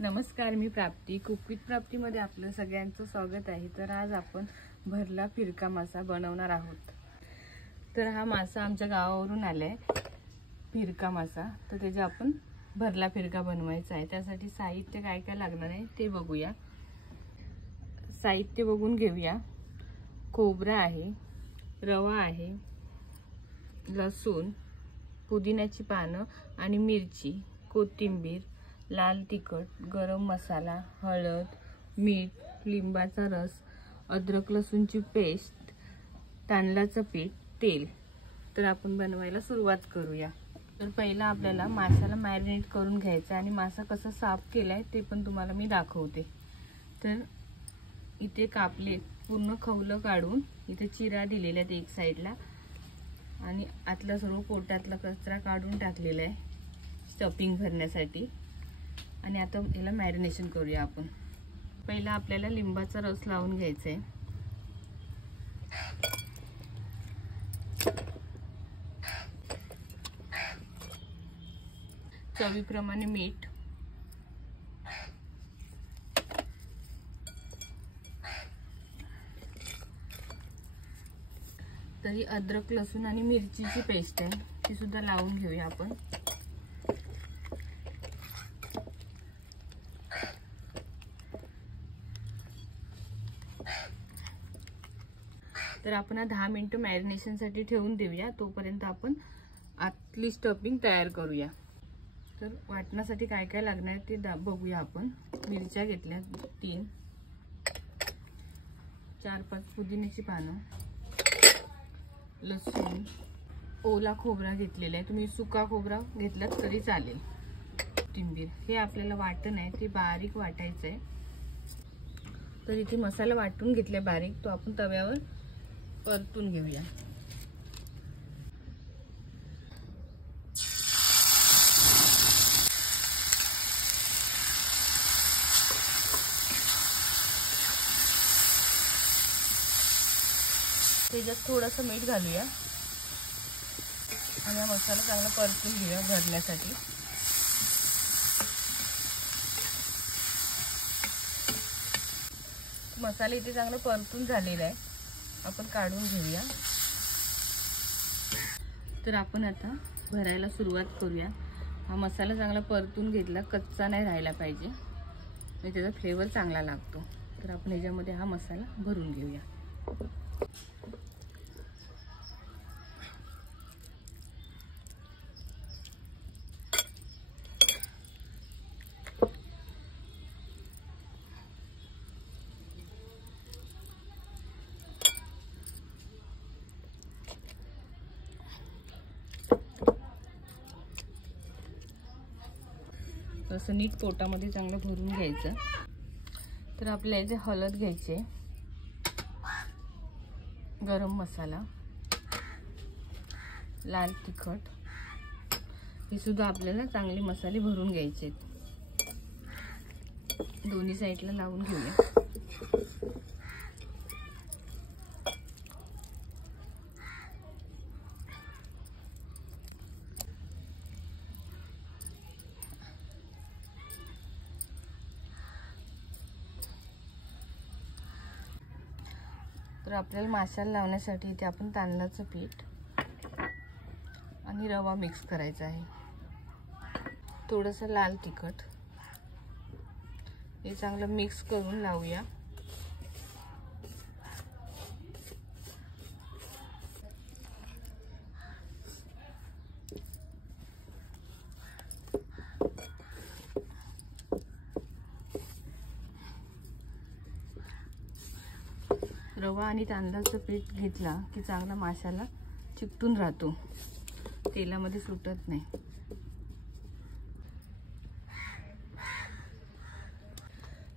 नमस्कार, मी प्राप्ती. Cook with प्राप्तीमध्ये आपलं सगळ्यांचं स्वागत आहे. तर आज आपण भरला फिरका मासा बनवणार आहोत. तर हा मासा आमच्या गावावरून आलाय, फिरका मासा. तर त्याचा आपण भरला फिरका बनवायचा आहे. त्यासाठी साहित्य काय काय लागणार आहे ते बघूया. साहित्य बघून घेऊया. खोबरा आहे, रवा आहे, लसूण, पुदिन्याची पानं आणि मिरची, कोथिंबीर, लाल तिखट, गरम मसाला, हळद, मीठ, लिंबाचा रस, अद्रक लसूणची पेस्ट, तांदळाचं पीठ, तेल. तर आपण बनवायला सुरुवात करूया. तर पहिला आपल्याला माशाला मॅरिनेट करून घ्यायचं आणि मासा कसा साफ केलाय ते पण तुम्हाला मी दाखवते. तर इथे कापले, पूर्ण खवलं काढून इथे चिरा दिलेला आहे एक साईडला आणि आतला सर्व पोटातला कचरा काढून टाकलेला आहे स्टफिंग भरण्यासाठी. आणि आता याला मॅरिनेशन करूया आपण. पहिला आपल्याला लिंबाचा रस लावून घ्यायचा आहे. चवीप्रमाणे मीठ, तरी अद्रक लसूण आणि मिरचीची पेस्ट आहे ती सुद्धा लावून घेऊया आपण. तर आपण 10 मिनिटं मॅरिनेशनसाठी ठेवून देऊया. तोपर्यंत आपण आतली स्टफिंग तयार करूया. तर वाटण्यासाठी काय काय लागणार आहे ते बघूया आपण. मिरच्या घेतल्या 3, 4-5 पुदिन्याची पानं, लसूण, ओला खोबरा घेतलेला आहे. तुम्ही सुका खोबरा घेतलात तरी चालेल. कोथिंबीर. हे आपल्याला वाटण आहे ते बारीक वाटायचं आहे. तर इथे मसाला वाटून घेतलाय बारीक, तो आपण तव्यावर परतून घेऊया. त्याच्यात थोडंसं मीठ घालूया आणि हा मसाला चांगला परतून घेऊया भरण्यासाठी. मसाला इथे चांगला परतून झालेला आहे, आपण काढून घेऊया. तर आपण आता भरायला सुरुवात करूया. हा मसाला चांगला परतून घेतला, कच्चा नाही राहायला पाहिजे, म्हणजे त्याचा फ्लेवर चांगला लागतो. तर आपण ह्याच्यामध्ये हा मसाला भरून घेऊया. असं नीट पोटामध्ये चांगलं भरून घ्यायचं. तर आपल्याला इथे हळद घ्यायची, गरम मसाला, लाल तिखट, हे सुद्धा आपल्याला चांगले मसाले भरून घ्यायचे. दोन्ही साईडला लावून घेऊया. तर आपल्याला माशाला लावण्यासाठी इथे आपण तांदळाचं पीठ आणि रवा मिक्स करायचा आहे. थोडंसं लाल तिखट, हे चांगलं मिक्स करून लावूया. रवा आणि तांदळाचं पीठ घेतला की चांगला माशाला चिकटून राहतो, तेलामध्ये सुटत नाही.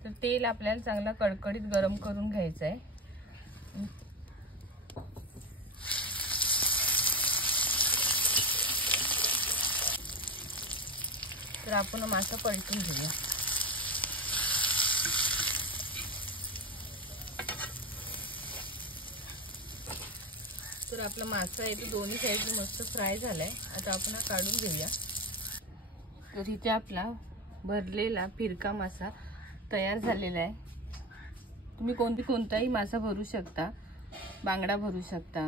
तर तेल आपल्याला चांगला कडकडीत गरम करून घ्यायचं आहे. तर आपण मासा पलटून घेऊया. तर आपला मासा आहे तो दोन्ही साईडने मस्त फ्राय झालाय. आता आपण हा काढून घेऊया. तर इथे आपला भरलेला फिरका मासा तयार झालेला आहे। तुम्ही कोणताही मासा भरू शकता, बांगडा भरू शकता,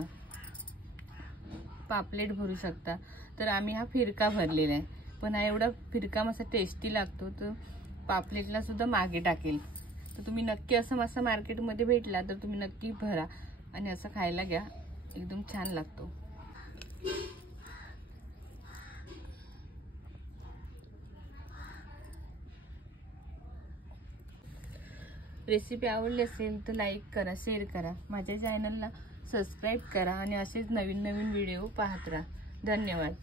पापलेट भरू शकता। तर आम्ही हा फिरका भरलेला आहे, पण हा एवढा फिरका मासा टेस्टी लागतो, तर पापलेटला सुद्धा मागे टाकेल। तर तुम्ही नक्की असा मासा मार्केटमध्ये भेटला तर तुम्ही नक्की भरा आणि असं खायला घ्या, एकदम छान लागतो। रेसिपी आवडली असेल तर लाईक करा, शेअर करा, माझ्या चॅनलला सबस्क्राईब करा आणि असेच नवीन नवीन व्हिडिओ पाहत राहा। धन्यवाद।